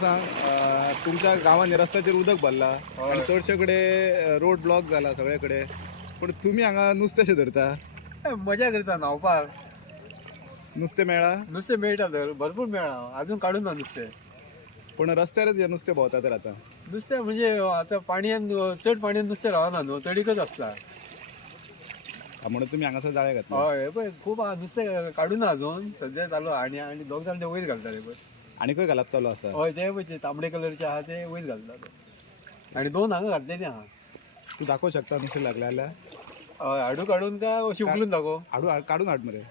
सांग तुमच्या गावाने रस्त्याचेर उदक भरला आणि चडशे कडे रोड ब्लॉक झाला सगळ्याकडे. पण तुम्ही हांगा नुस्तेशे धरता? मजा करता न्हावपाक नुस्तें मेळा? नुस्तें मेळटा तर भरपूर मेळा. अजून काडून ना नुस्तें. पण रस्त्यारच हे नुस्तें भोंवता तर आता. नुस्तें म्हणजे आतां पाणयान चड पाणयान नुस्तें रावना न्हू तडीकच आसता म्हणून तुम्ही हांगासर जाळे घातला हय पळय खूब आहा नुस्तें काडून ना अजून. सद्या चालू. आणि आनी दोग जाण ते वयर घालता पळय आणि खंय घालप चालू आसा? हय ते पळय ते तांबडे कलरचे आहा ते वयर घालता ते. आनी दोन हांगा घातलेली आहा तू दाखवू शकता नुस्तें लागले जाल्यार? हय हाडू काडून काय अशी उकलून दाखव. हाडू काढून हाड मरे.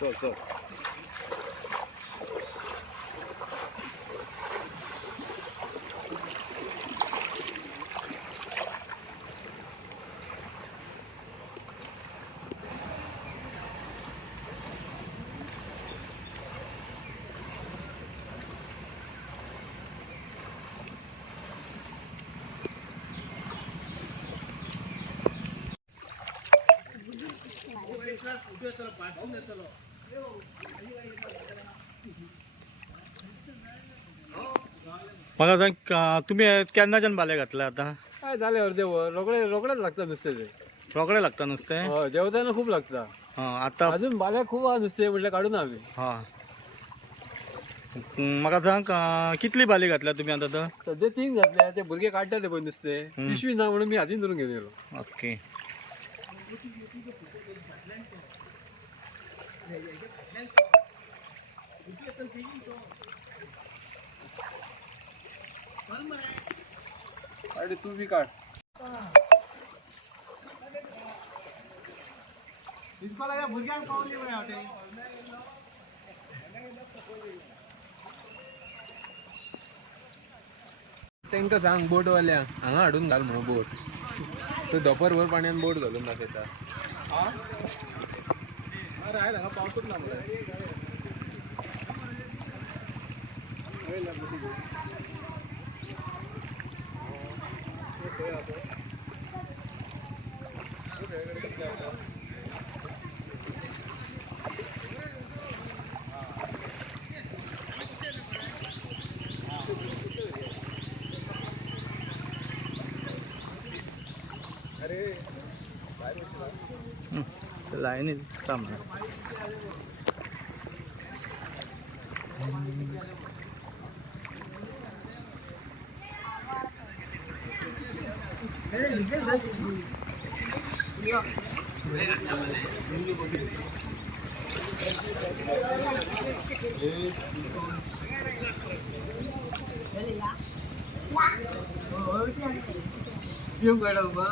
चल चल. म्हाका सांग का- तुम्ही केन्नाच्यान बाले घातले आता? काय झाले वर रोकडे रोकडेच लागता नुस्तें ते. रोकडे लागता नुस्तें? हय जेवताना खूप लागता हा आता अजून बाल्या खूप आहा नुस्तें म्हटल्यार काडून हांवें हा. म्हाका सांग का- कितली बाली घातल्या तुम्ही आता तर? सध्या तीन घातल्या ते भुरगे काडटा ते पळय नुस्तें. पिशवी ना म्हणून मी हातीन धरून घेवन गेलो. ओके. आणि तू बी काढ. भुरग्यांक पावली म्हणे हॉटेल तांकां सांग बोटवाल्या हांगा हाडून घाल म्हणून बोट. तो दोपर भर पाण्यान बोट घालून दाखयता. അതായതങ്ങ് പൗസും നമ്മൾ अरे లైన్ ఇస్తాం మనం ఏం గడవబా